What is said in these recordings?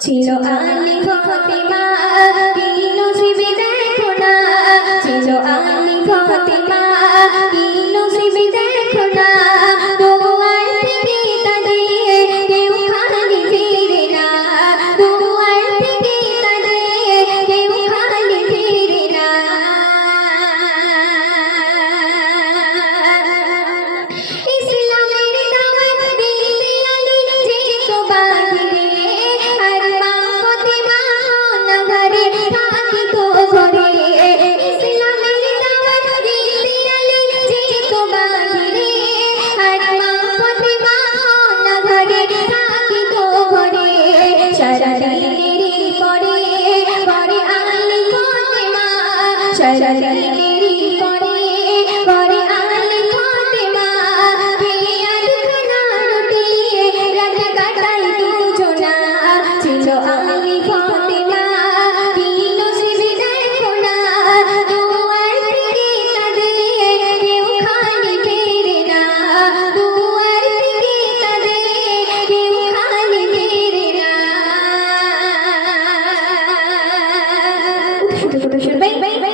ছিল আলী ফতেমা সারা দিনের পরে পরে আলো মা সারা 这首歌是微微微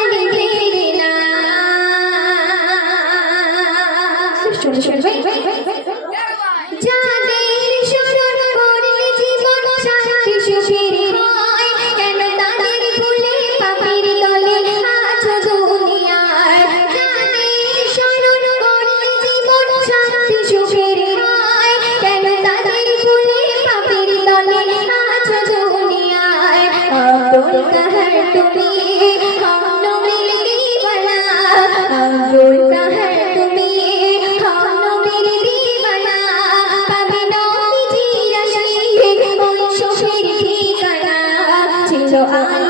बोलता है तुम्हें खानों मेरी दीवाना हम बोलता है तुम्हें खानों मेरी दीवाना कभी नौमी जी रश्मि है मुझ शोभेर ठिकाना चिलो आ